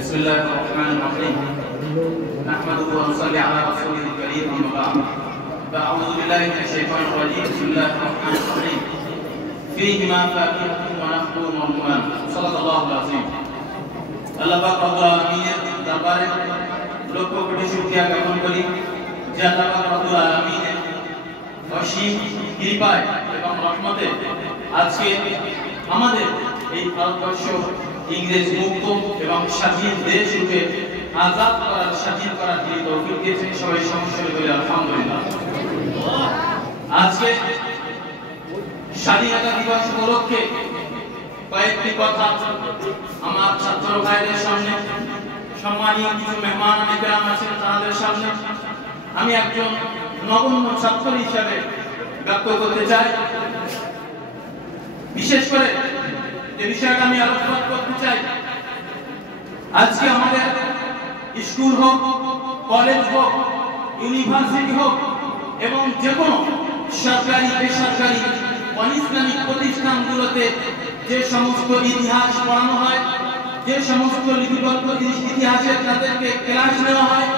بسم الله الرحمن الرحيم نحمده ونصلي على رسوله الكريم أما بعد فأعوذ بالله من الشيطان الرجيم بسم الله الرحمن الرحيم فيهما فاكهة ونخل ورمان صدق الله العظيم আল্লাহ পাক রব্বুল আলামিনের দরবারে লক্ষ কোটি শুকরিয়া জ্ঞাপন করি যে আল্লাহ পাক রব্বুল আলামিনের অসীম কৃপায় এবং রহমতে আজকে আমাদের এই ভারতবর্ষ ইংরেজ মুক্ত এবং স্বাধীন দেশ রূপে আজাদ করার স্বাধীন করার তিনি তৌফিক দিয়েছেন। সবাই সমস্যা বলে আলহামদুলিল্লাহ। আজকে স্বাধীনতা দিবস উপলক্ষে কয়েকটি কথা আমার ছাত্র ভাইদের সামনে, সম্মানীয় কিছু মেহমান কেরাম আছেন তাদের সামনে আমি একজন নগণ্য ছাত্র হিসেবে ব্যক্ত করতে চাই। বিশেষ করে যে বিষয়টা আমি আলোচনা করতে চাই, আজকে আমাদের স্কুল হোক, কলেজ হোক, ইউনিভার্সিটি হোক এবং যে কোনো সরকারি বেসরকারি অনিসলামিক প্রতিষ্ঠানগুলোতে যে সমস্ত ইতিহাস পড়ানো হয়, যে সমস্ত লিপিবদ্ধ ইতিহাসের তাদেরকে ক্লাস নেওয়া হয়,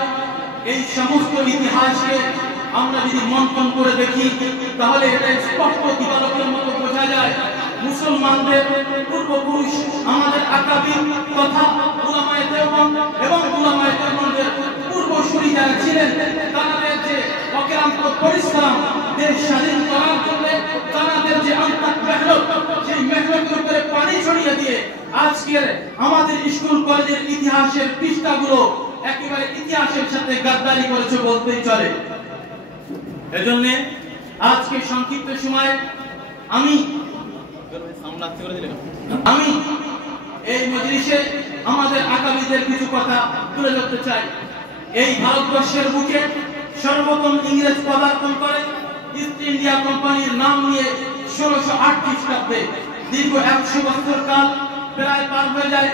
এই সমস্ত ইতিহাসকে আমরা যদি মন্থন করে দেখি তাহলে এটা স্পষ্ট দিবালোকের মতো বোঝা যায় মুসলমানদের পূর্বপুরুষ আমাদের আকাবির তথা উলামায়ে দেওবন্দ এবং উলামায়ে দেওবন্দের পূর্বসূরি যারা ছিলেন তাদের যে অক্লান্ত পরিশ্রম দেশ স্বাধীন করার জন্য তাদের যে আন্তরিক মেহনত, সেই মেহনতের উপরে পানি ছড়িয়ে দিয়ে আজকের আমাদের স্কুল কলেজের ইতিহাসের পৃষ্ঠাগুলো একেবারে ইতিহাসের সাথে গাদ্দারি করেছে বলতেই চলে। এজন্য আজকে সংক্ষিপ্ত সময়ে আমি এই মজলিসে আমাদের আকাবিদের কিছু কথা তুলে ধরতে চাই। এই ভারতবর্ষের বুকে সর্বপ্রথম ইংরেজ পদার্পণ করে ইস্ট ইন্ডিয়া কোম্পানির নাম নিয়ে 1608 খ্রিস্টাব্দে। দীর্ঘ 100 বছর কাল প্রায় পার হয়ে যায়।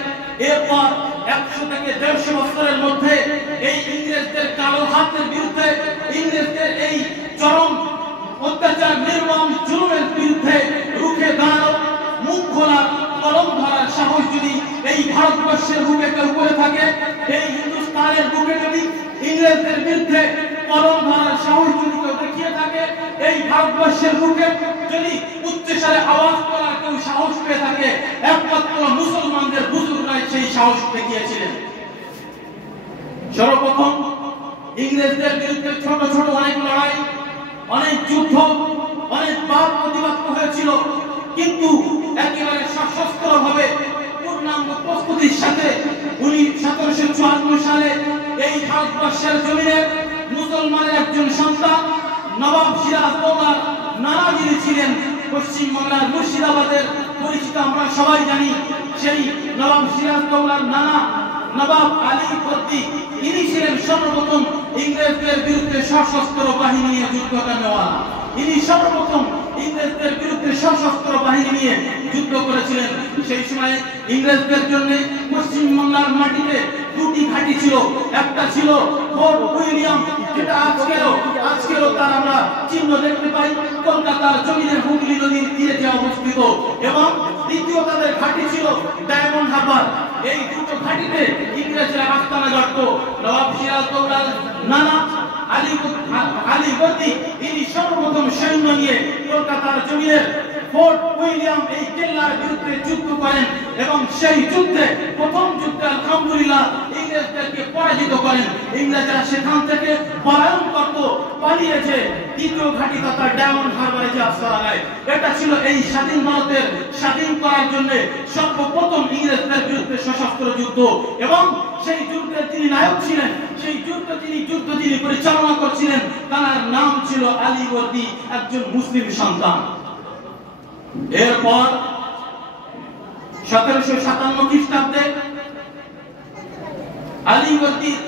এরপর 100 থেকে 150 বছরের মধ্যে এই ইংরেজদের কালো হাতের বিরুদ্ধে, ইংরেজদের এই চরম অত্যাচার নির্মম জুলুমের বিরুদ্ধে রুখে দাঁড়ানো, মুখ খোলা, কলম ধরার সাহস যদি এই ভারতবর্ষের বুকে কেউ করে থাকে, এই হিন্দুস্তানের বুকে যদি ইংরেজদের বিরুদ্ধে কলম ধরার সাহস যদি কেউ দেখিয়ে থাকে, এই ভারতবর্ষের বুকে যদি উচ্চস্বরে আওয়াজ করার কেউ সাহস পেয়ে থাকে, একমাত্র মুসলমানদের বুজুর্গরাই সেই সাহস দেখিয়েছিলেন। সর্বপ্রথম ইংরেজদের বিরুদ্ধে ছোট ছোট অনেক লড়াই, অনেক যুদ্ধ, অনেক বাদ প্রতিবাদ হয়েছিল, কিন্তু একেবারে সশস্ত্র ভাবে পূর্ণাঙ্গ প্রস্তুতির সাথে 1754 সালে এই ভারতবর্ষের জমিনে মুসলমানের একজন সন্তান নবাব সিরাজউদ্দৌলার নানা যিনি ছিলেন, পশ্চিমবাংলার মুর্শিদাবাদের পরিচিত আমরা সবাই জানি, সেই নবাব সিরাজউদ্দৌলার নানা নবাব আলী বর্দী, ইনি ছিলেন সর্বপ্রথম ইংরেজদের বিরুদ্ধে সশস্ত্র বাহিনী নিয়ে যুদ্ধটা নেওয়া। ইনি সর্বপ্রথম ইংরেজদের বিরুদ্ধে সশস্ত্র বাহিনী নিয়ে যুদ্ধ করেছিলেন। সেই সময় ইংরেজদের জন্য পশ্চিমবাংলার মাটিতে দুটি ঘাঁটি ছিল। একটা ছিল ফোর্ট উইলিয়াম, যেটা আজকেরও তার আমরা চিহ্ন দেখতে পাই, কলকাতার জমিনে হুগলি নদীর তীরে যে অবস্থিত, এবং দ্বিতীয় তাদের ঘাঁটি ছিল ডায়মন্ড হারবার। এই দুটো ঘাঁটিতে ইংরেজরা আস্তানা গাড়ত। নবাব সিরাজউদ্দৌলার নানা আলী বর্দী ইনি সর্বপ্রথম সৈন্য নিয়ে কলকাতার জমিনের ফোর্ট উইলিয়াম এই কেল্লার বিরুদ্ধে যুদ্ধ করেন এবং সেই যুদ্ধে প্রথম যুদ্ধে আলহামদুলিল্লাহ ইংরেজদেরকে পরাজিত করেন। ইংরেজরা সেখান থেকে পলায়ন করত, পালিয়েছে দ্বিতীয় ঘাঁটি তথা ডায়মন্ড হারবারে যে আশ্রয় নেয়। এটা ছিল এই স্বাধীন ভারতের স্বাধীন করার জন্য সর্বপ্রথম ইংরেজদের বিরুদ্ধে সশস্ত্র যুদ্ধ, এবং সেই যুদ্ধের যিনি নায়ক ছিলেন, সেই যুদ্ধ যিনি পরিচালনা করছিলেন, তার নাম ছিল আলী বর্দী, একজন মুসলিম সন্তান। এরপর 1757 খ্রিস্টাব্দে আলী বর্দীর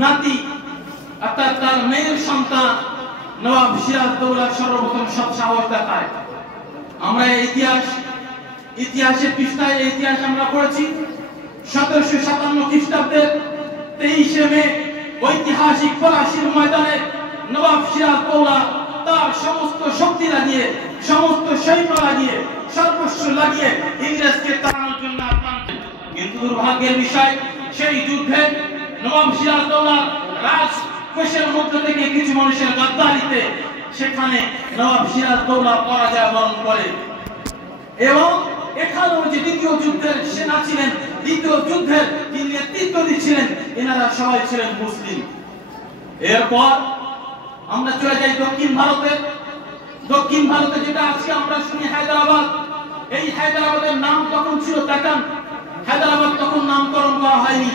নাতি অর্থাৎ তার মেয়ের সন্তান নবাব সিরাজউদ্দৌলা সর্বপ্রথম সব সাহস দেখায়। আমরা ইতিহাসের পৃষ্ঠায় ইতিহাস আমরা পড়েছি। 1757 খ্রিস্টাব্দের 23 মে ঐতিহাসিক পলাশীর ময়দানে নবাব সিরাজউদ্দৌলা তার সমস্ত শক্তি লাগিয়ে, সমস্ত সৈন্য লাগিয়ে, সর্বস্ব লাগিয়ে ইংরেজকে তাড়ানোর জন্য আহ্বান। কিন্তু কিন্তু দুর্ভাগ্যের বিষয় সেই যুদ্ধে নবাব সিরাজউদ্দৌলার রাজকোষের মধ্যে থেকে কিছু মানুষের গাদ্দারিতে সেখানে নবাব সিরাজউদ্দৌলা পরাজয় বরণ করে। এবং এখানেও যে দ্বিতীয় যুদ্ধের সেনা ছিলেন, দ্বিতীয় যুদ্ধের যিনি নেতৃত্ব দিচ্ছিলেন, এনারা সবাই ছিলেন মুসলিম। এরপর আমরা চলে যাই দক্ষিণ ভারতে। দক্ষিণ ভারতে যেটা আজকে আমরা শুনি হায়দ্রাবাদ, এই হায়দ্রাবাদের নাম তখন ছিল দেকান। হায়দ্রাবাদ তখন নামকরণ করা হয়নি।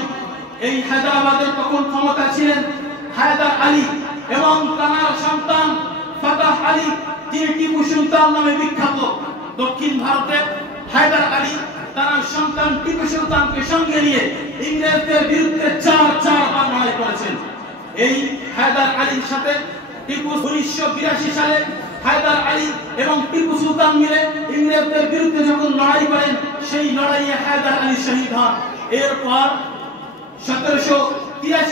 এই হায়দ্রাবাদের তখন ক্ষমতা ছিলেন হায়দার আলী এবং তার সন্তান ফাতাহ আলী, যিনি টিপু সুলতান নামে বিখ্যাত। দক্ষিণ ভারতে হায়দার আলী তার সন্তান টিপু সুলতানকে সঙ্গে নিয়ে ইংরেজদের বিরুদ্ধে চারবার লড়াই করেছেন। এই হায়দার আলীর সাথে টিপু 1982 সালে হায়দার আলী এবং টিপু সুলতান মিলে ইংরেজদের বিরুদ্ধে যখন লড়াই করেন, সেই লড়াইয়ে হায়দার আলী শহীদ হন। এরপর 1783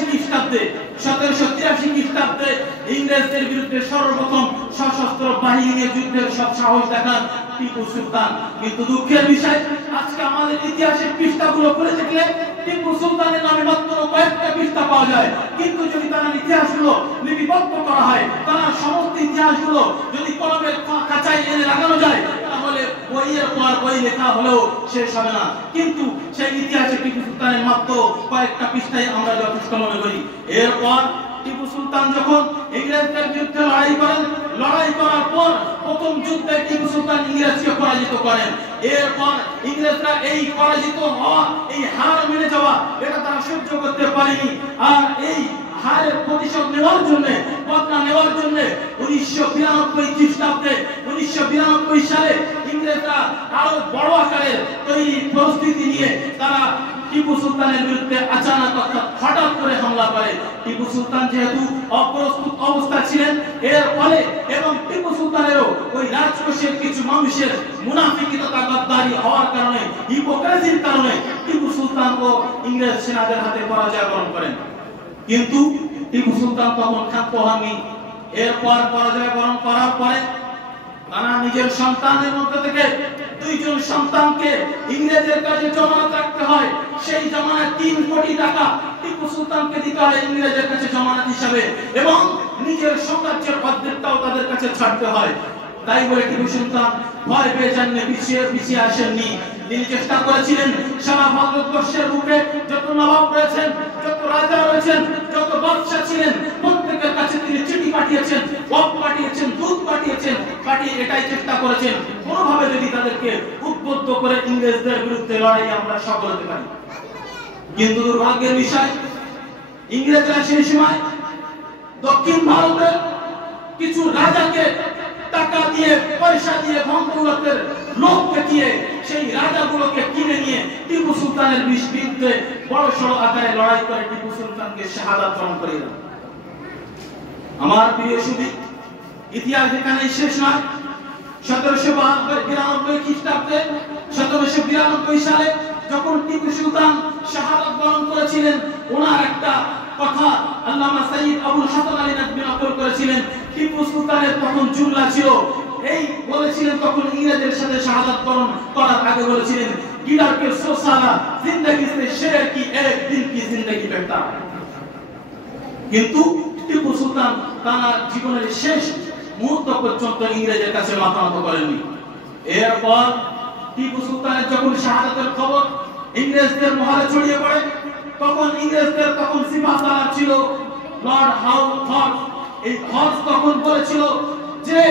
খ্রিস্টাব্দে ইংরেজদের বিরুদ্ধে সর্বপ্রথম সশস্ত্র বাহিনী নিয়ে যুদ্ধের সব সাহস দেখান টিপু সুলতান। কিন্তু দুঃখের বিষয়, আজকে আমাদের ইতিহাসের পৃষ্ঠাগুলো খুলে দেখলে টিপু সুলতানের নামে মাত্র কয়েকটা পৃষ্ঠা পাওয়া যায়। কিন্তু যদি তার ইতিহাসগুলো লিপিবদ্ধ করা হয়, তার সমস্ত ইতিহাসগুলো যদি কলমের কাঁচায় এনে লাগানো যায়, তাহলে বইয়ের পর বই লেখা হলেও শেষ হবে না। কিন্তু সেই ইতিহাসে টিপু সুলতানের মাত্র কয়েকটা পৃষ্ঠায় আমরা যথেষ্ট মনে করি। এরপর টিপু সুলতান যখন ইংরেজদের বিরুদ্ধে লড়াই করেন, লড়াই করার পর প্রথম যুদ্ধে টিপু সুলতান ইংরেজকে পরাজিত করেন। এরপর ইংরেজরা এই পরাজিত হওয়া, এই হার মেনে যাওয়া, এটা তারা সহ্য করতে পারেনি। আর এই হারের প্রতিশোধ নেওয়ার জন্য, বদলা নেওয়ার জন্য 1992 খ্রিস্টাব্দে 1992 সালে ইংরেজরা আরো বড় আকারের তৈরি পরিস্থিতি নিয়ে তারা টিপু সুলতানের বিরুদ্ধে আচানক হঠাৎ করে হামলা করে। টিপু সুলতান যেহেতু অপ্রস্তুত অবস্থা ছিলেন, এর ফলে এবং টিপু সুলতানেরও ওই রাজকোষের কিছু মানুষের মুনাফিকিতা গাদ্দারি হওয়ার কারণে, হিপোক্রেসির কারণে টিপু সুলতান ও ইংরেজ সেনাদের হাতে পরাজয় বরণ করেন। কিন্তু টিপু সুলতান তখন ক্ষান্ত হননি। এরপর পরাজয় বরণ করার পরে তারা নিজের সন্তানের মধ্যে থেকে 2জন সন্তানকে ইংরেজের কাছে জমানত রাখতে হয়। সেই জমানত 3 কোটি টাকা টিপু সুলতানকে দিতে হয় ইংরেজের কাছে জমানত হিসাবে, এবং নিজের সাম্রাজ্যের অর্ধেকটাও তাদের কাছে ছাড়তে হয়। তাই বলে টিপু সুলতান ভয় পেয়ে যাননি, পিছিয়ে আসেননি। তিনি চেষ্টা করেছিলেন সারা ভারতবর্ষের বুকে যত নবাব রয়েছেন, যত রাজা রয়েছেন, যত বাদশা ছিলেন, প্রত্যেকের কাছে তিনি চিঠি পাঠিয়েছেন, পপ পাঠিয়েছেন, দূত পাঠিয়েছেন, পাঠিয়ে এটাই চেষ্টা করেছেন কোনোভাবে যদি তাদেরকে উদ্বুদ্ধ করে ইংরেজদের বিরুদ্ধে লড়াই আমরা সফল হতে পারি। কিন্তু দুর্ভাগ্যের বিষয়, ইংরেজরা সেই সময় দক্ষিণ ভারতের কিছু রাজাকে টাকা দিয়ে, পয়সা দিয়ে, ধনদৌলতের লোভ দেখিয়ে সেই রাজাগুলোকে কিনে নিয়ে টিপু সুলতানের বিরুদ্ধে বড়সড় আকারে লড়াই করে টিপু সুলতানকে শাহাদাত বরণ করিয়ে দেন। আমার প্রিয় সুধী, ইতিহাস এখানেই শেষ নয়। 1792 খ্রিস্টাব্দে 1792 সালে যখন টিপু সুলতান শাহাদাত বরণ করেছিলেন, ওনার একটা কথা আল্লামা সাইয়্যিদ আবুল হাসান আলী নদভী নকল করেছিলেন। টিপু সুলতানের তখন জুমলা ছিল, এই বলেছিলেন তখন ইংরেজের সাথে শাহাদাত বরণ করার আগে বলেছিলেন, কিডার কে 100 সালা জিंदगी से शेर की एक दिन की जिंदगी बेहतर। কিন্তু টিপু সুলতান তার জীবনের শেষ মুহূর্ত পর্যন্ত ইংরেজের কাছে মাথা নত করেননি। এরপর টিপু সুলতানের যখন শাহাদাতের খবর ইংরেজদের মহলে ছড়িয়ে পড়ে, তখন ইংরেজদের তখন সিপাহসালার ছিল লর্ড হাউ থর্স। এই থর্স তখন বলেছিল যে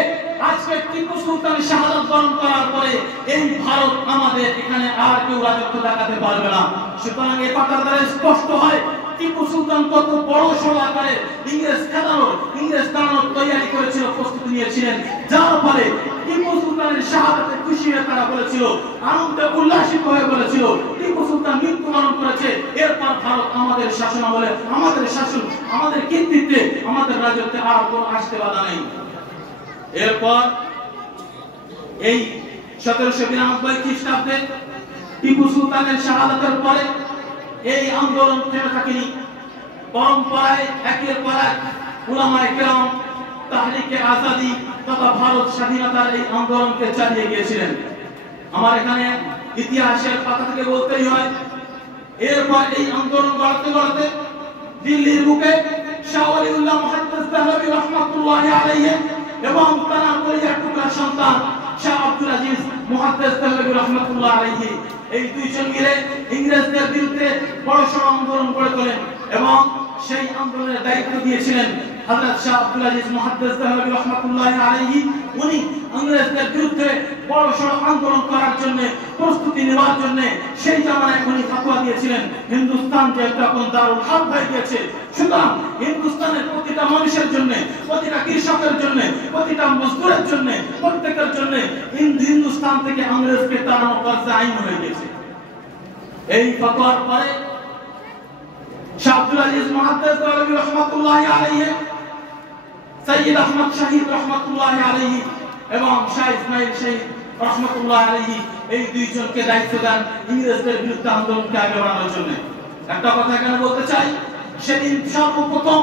আজকে টিপু সুলতান শাহাদাত বরণ করার পরে এই ভারত আমাদের, এখানে আর কেউ রাজত্ব দেখাতে পারবে না। সুতরাং এই কথার দ্বারা স্পষ্ট হয় টিপু সুলতান কত বড় সড় আকারে ইংরেজ তাড়ানোর তৈরি করেছিল, প্রস্তুতি নিয়েছিলেন, যার ফলে টিপু সুলতানের শাহাদাতে খুশি হয়ে তারা বলেছিল, আনন্দে উল্লাসিত হয়ে বলেছিল টিপু সুলতান মৃত্যুবরণ করেছে। এরপর ভারত আমাদের শাসন আমলে, আমাদের শাসন, আমাদের কর্তৃত্বে, আমাদের রাজত্বে আর কোনো আসতে বাধা নেই। এরপর এই 1792 খ্রিস্টাব্দে টিপু সুলতানের শাহাদাতের পরে এই আন্দোলন থেমে থাকেনি। পরম্পরায় একের পর এক উলামায়ে কেরাম তাহরিকে আজাদি তথা ভারত স্বাধীনতার এই আন্দোলনকে চালিয়ে গিয়েছিলেন। আমার এখানে ইতিহাসের পাতা থেকে বলতেই হয় এরপর এই আন্দোলন গড়াতে গড়াতে দিল্লির বুকে শাহ ওয়ালিউল্লাহ মুহাদ্দিস দেহলভী রাহমাতুল্লাহি আলাইহি এবং তার পরিবার টুকরা সন্তান শাহ আব্দুল আজিজ মুহাদ্দিস দেহলভী রাহমাতুল্লাহি আলাইহি এই দুইজন মিলে ইংরেজদের বিরুদ্ধে বড়সড় আন্দোলন গড়ে তোলেন এবং সেই আন্দোলনের দায়িত্ব দিয়েছিলেন হযরত শাহ আব্দুল আজিজ মুহাদ্দিস দেহলভী রাহমাতুল্লাহি আলাইহি। উনি ইংরেজদের বিরুদ্ধে বড়সড় আন্দোলন করার জন্য প্রস্তুতি নেওয়ার জন্য সেই জামানায় উনি ফতোয়া দিয়েছিলেন হিন্দুস্তান যে তখন দারুল হার্ব হয়ে গিয়েছে, সুতরাং হিন্দুস্তানের প্রতিটা মানুষের জন্য, প্রতিটা কৃষকের জন্য, প্রতিটা মজদুরের জন্য, প্রত্যেকের জন্য হিন্দুস্তান থেকে ইংরেজকে তাড়ানো ফরজে আইন হয়ে গেছে। এই ফতোয়ার পরে শাহ আব্দুল আজিজ মুহাদ্দিস দেহলভী রাহমাতুল্লাহি আলাইহি, সৈয়দ আহমদ শহীদ রাহমাতুল্লাহি আলাইহি এবং শাহ ইসমাইল শহীদ রাহমাতুল্লাহি আলাইহি এই দুইজনকে দায়িত্ব দেন ইংরেজদের বিরুদ্ধে আন্দোলনকে আগে বাড়ানোর জন্য। একটা কথা এখানে বলতে চাই, সেদিন সর্বপ্রথম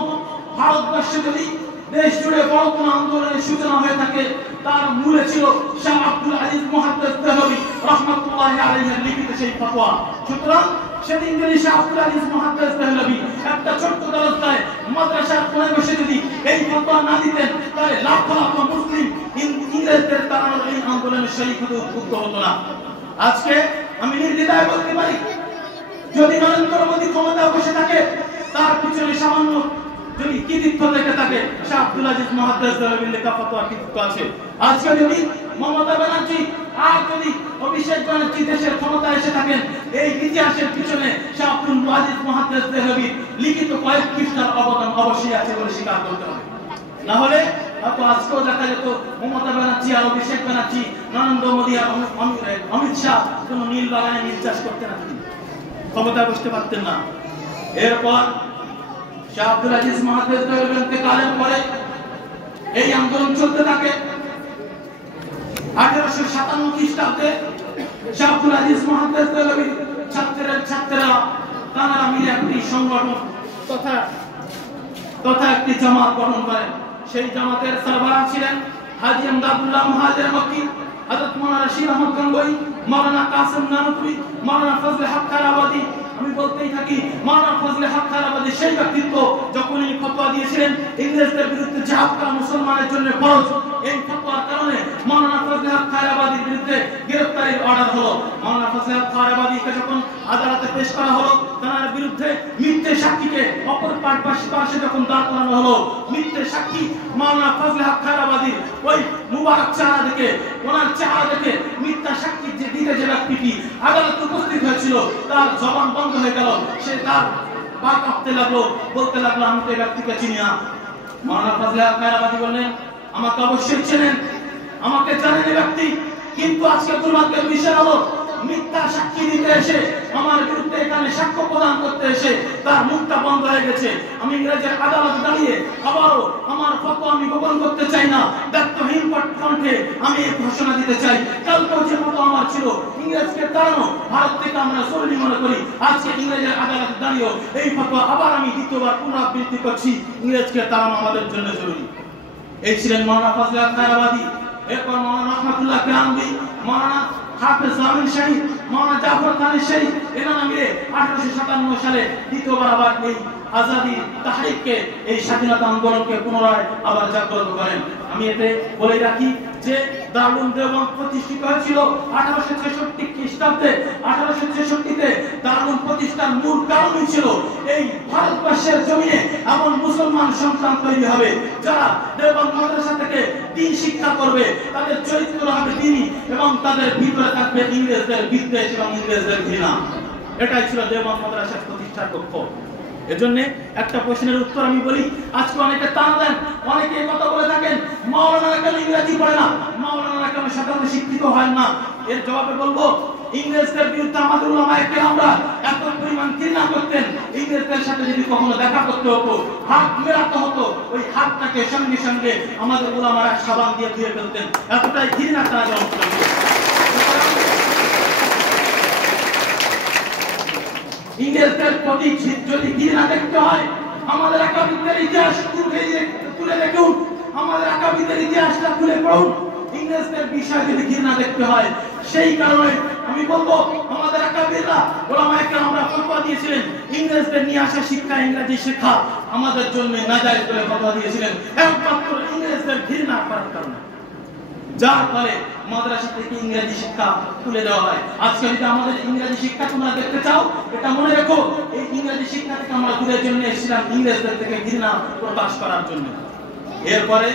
ভারতবর্ষে যদি দেশ জুড়ে বড় কোনো আন্দোলনের সূচনা হয়ে থাকে তার মূলে ছিল শাহ আব্দুল আজিজ মুহাদ্দিস দেহলভী রাহমাতুল্লাহি আলাইহির লিখিত সেই ফতোয়া। সুতরাং সেদিন যদি শাহ আব্দুল আজিজ মুহাদ্দিস দেহলভী একটা ছোট্ট দরজায় মাদ্রাসার কোণে বসে যদি এই ফতোয়া না দিতেন তাহলে লাখ লাখ মুসলিম ইংরেজদের তাড়ানোর এই আন্দোলনের শরীক হতে উদ্বুদ্ধ হতো না। আজকে আমি নির্দ্বিধায় বলতে পারি, যদি নরেন্দ্র মোদী ক্ষমতায় বসে থাকে তার পিছনে সামান্য যদি কৃতিত্ব থেকে থাকে শাহ আব্দুল আজিজ মুহাদ্দিস দেহলভীর লেখা ফতোয়ার কৃতিত্ব আছে। আজকে যদি মমতা ব্যানার্জি আর যদি অভিষেক ব্যানার্জি দেশের ক্ষমতায় এসে থাকেন এই ইতিহাসের পিছনে শাহ আব্দুল আজিজ মুহাদ্দিস দেহলভীর লিখিত কয়েক পৃষ্ঠার অবদান অবশ্যই আছে বলে স্বীকার করতে হবে। না হলে হয়তো আজকেও দেখা যেত মমতা ব্যানার্জি আর অভিষেক ব্যানার্জি, নরেন্দ্র মোদী আর অমিত শাহ কোন নীল বাগানে নীল চাষ করতেন না, ক্ষমতায় বসতে পারতেন না। এরপর শাহ আব্দুল আজিজ মুহাদ্দিস দেহলভীর ইন্তেকালের পরে এই আন্দোলন চলতে থাকে। 1857 খ্রিস্টাব্দে শাহ আব্দুল আজিজ মুহাদ্দিস দেহলভীর ছাত্রেরা তারা মিলে একটি সংগঠন তথা একটি জামাত গঠন করেন। সেই জামাতের সরবরাহ ছিলেন হাজী আমদাদুল্লাহ মুহাজির মক্কি, হযরত মাওলানা রশিদ আহমদ গঙ্গোই, মাওলানা কাসিম নানুতুবি, মাওলানা ফজলে হক খায়রাবাদী। আমি বলতেই থাকি মাওলানা ফজলে হক খায়রাবাদী সেই ব্যক্তিত্ব যখন এই ফতোয়া দিয়েছিলেন ইংরেজদের বিরুদ্ধে জিহাদ করা মুসলমানের জন্য ফরজ, এই ফতোয়ার কারণে মাওলানা ফজলে হক খায়রাবাদীর বিরুদ্ধে গ্রেফতারির অর্ডার হলো। মাওলানা ফজলে হক খায়রাবাদীকে যখন আদালতে পেশ করা হলো তার বিরুদ্ধে মিথ্যে সাক্ষীকে অপর পাশে যখন দাঁড় করানো হলো, মিথ্যে সাক্ষী মাওলানা ফজলে হক খায়রাবাদীর ওই মুবারক চেহারা দেখে, ওনার চেহারা দেখে মিথ্যা সাক্ষী যে দিতে যে ব্যক্তিটি আদালতে উপস্থিত হয়েছিল তার জবান বন্ধ হয়ে গেল। সে তার পা কাঁপতে লাগলো, বলতে লাগলো আমি তো এই ব্যক্তিকে চিনি না। মাওলানা ফজলে হক খায়রাবাদী বললেন আমাকে অবশ্যই চেনেন, আমাকে জানেন এই ব্যক্তি, কিন্তু আজকে দুর্ভাগ্যের বিষয় হলো মিথ্যা সাক্ষী দিতে এসে আমার বিরুদ্ধে এখানে সাক্ষ্য প্রদান করতে এসে তার মুখটা বন্ধ হয়ে গেছে। আমি ইংরেজের আদালতে দাঁড়িয়ে আবারও আমার ফতোয়া আমি গোপন করতে চাই না, দায়িত্বহীন কণ্ঠে আমি এই ঘোষণা দিতে চাই কালকেও যে ফতোয়া আমার ছিল ইংরেজকে তাড়ানো, ভারত থেকে আমরা জরুরি মনে করি, আজকে ইংরেজের আদালতে দাঁড়িয়েও এই ফতোয়া আবার আমি দ্বিতীয়বার পুনরাবৃত্তি করছি, ইংরেজকে তাড়ানো আমাদের জন্য জরুরি। এই ছিলেন মাওলানা ফজলে হক খায়রাবাদী। এরপর মাওলানা রহমাতুল্লাহ গান্ধী, মাওলানা হাফেজ জামিল শহীদ, মাওলানা জাফর খান শহীদ এনারা মিলে 1857 সালে দ্বিতীয়বার আবার এই আজাদি তাহরিককে, এই স্বাধীনতা আন্দোলনকে পুনরায় আবার জাগ্রত করেন। আমি এতে বলে রাখি যে দারুল দেওবন্দ প্রতিষ্ঠিত হয়েছিল 1866 খ্রিস্টাব্দে। 1866 দারুল প্রতিষ্ঠার মূল কারণই ছিল এই ভারতবর্ষের জমিনে এমন মুসলমান সন্তান তৈরি হবে যারা দেওবন্দ মাদ্রাসা থেকে দ্বীন শিক্ষা করবে, তাদের চরিত্র হবে দ্বীনি এবং তাদের ভিতরে থাকবে ইংরেজদের বিদ্বেষ এবং ইংরেজদের ঘৃণা। এটাই ছিল দেওবন্দ মাদ্রাসার প্রতিষ্ঠার লক্ষ্য। এজন্য একটা প্রশ্নের উত্তর আমি বলি, আজকে অনেকে টান দেন, অনেকে এই কথা বলে থাকেন মাওলানারা কেন ইংরেজি পড়ে না, মাওলানারা কেন সাধারণ শিক্ষিত হয় না। এর জবাবে বলবো ইংরেজদের বিরুদ্ধে আমাদের উলামায়ে কেরামরা এত পরিমাণ ঘৃণা করতেন, ইংরেজদের সাথে যদি কখনো দেখা করতে হতো, হাত মেলাতে হতো, ওই হাতটাকে সঙ্গে সঙ্গে আমাদের উলামারা সাবান দিয়ে ধুয়ে ফেলতেন, এতটাই ঘৃণা তারা জন্ম করতেন। ইংরেজদের প্রতি যদি ঘৃণা দেখতে হয় আমাদের আকাবিদের ইতিহাস তুলে দেখুন, আমাদের আকাবিদের ইতিহাসটা তুলে পড়ুন। ইংরেজদের বিষয় যদি ঘৃণা দেখতে হয় সেই কারণে আমি বলবো আমাদের আকাবিররা ওলামায়ে কেরামরা ফতোয়া দিয়েছিলেন, ইংরেজদের নিয়ে আসা শিক্ষা ইংরেজি শিক্ষা আমাদের জন্য নাজায়েজ বলে ফতোয়া দিয়েছিলেন, একমাত্র ইংরেজদের ঘৃণা করার কারণে, যার ফলে মাদ্রাসা থেকে ইংরেজি শিক্ষা তুলে দেওয়া হয়। আজকে যদি আমাদের ইংরেজি শিক্ষা তোমরা দেখতে চাও, এটা মনে রেখো, এই ইংরেজি শিক্ষা থেকে আমরা দূরের জন্য এসেছিলাম ইংরেজদের থেকে ঘৃণা প্রকাশ করার জন্য। এরপরে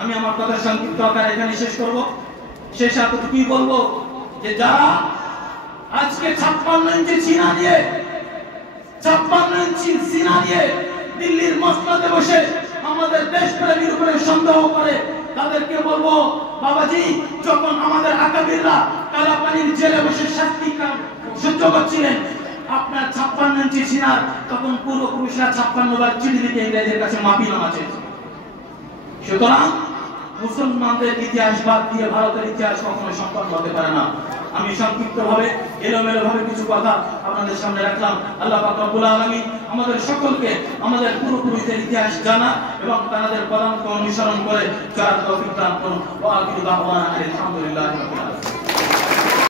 আমি আমার কথা সংক্ষিপ্ত আকারে এখানে শেষ করব। শেষ এতটুকুই বলবো যে যারা আজকে 56 ইঞ্চি সিনা দিয়ে 56 ইঞ্চি সিনা দিয়ে দিল্লির মসনদে বসে আমাদের দেশপ্রেমের উপরে সন্দেহ করে, তাদেরকে বলবো, বাবাজি, যখন আমাদের আকাবিররা কালাপানির জেলে বসে শাস্তি সহ্য করছিলেন, আপনার 56 ইঞ্চি সিনার তখন পূর্বপুরুষরা 56 বার চিঠি লিখে ইংরেজের কাছে মাফিনামা চেয়েছে। সুতরাং মুসলমানদের ইতিহাস বাদ দিয়ে ভারতের ইতিহাস কখনো সম্পন্ন হতে পারে না। আমি সংক্ষিপ্তভাবে এলোমেলোভাবে কিছু কথা আপনাদের সামনে রাখলাম। আল্লাহ পাক রব্বুল আলামিন আমাদের সকলকে আমাদের পূর্বপুরুষদের ইতিহাস জানা এবং তাদের পদাঙ্ক অনুসরণ করে চলার তৌফিক দান করুন। ওয়া আখিরু দাওয়ানা আলহামদুলিল্লাহি রাব্বিল আলামিন।